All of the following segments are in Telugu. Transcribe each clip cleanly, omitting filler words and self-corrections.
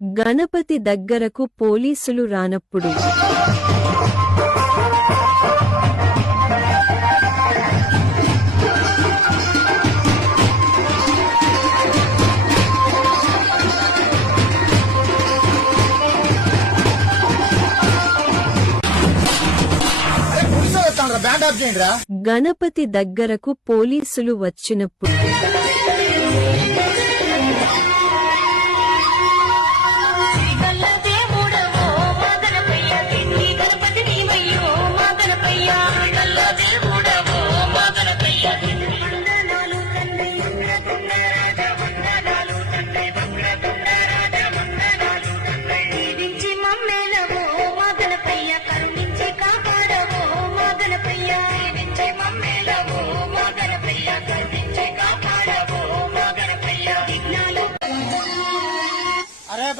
గణపతి దగ్గరకు పోలీసులు రానప్పుడు గణపతి దగ్గరకు పోలీసులు వచ్చినప్పుడు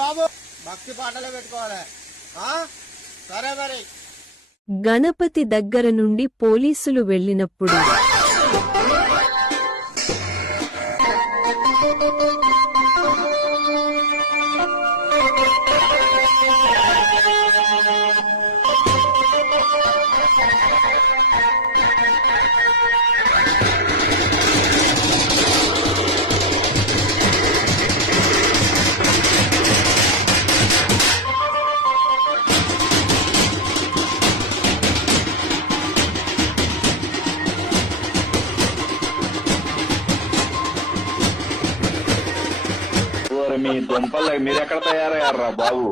బాబు భక్తి పాటలు పెట్టుకోవాలి. సరే మరి. గణపతి దగ్గర నుండి పోలీసులు వెళ్ళినప్పుడు మీ దుంపలు మీరెక్కడ తయారయ్యారా బాబు?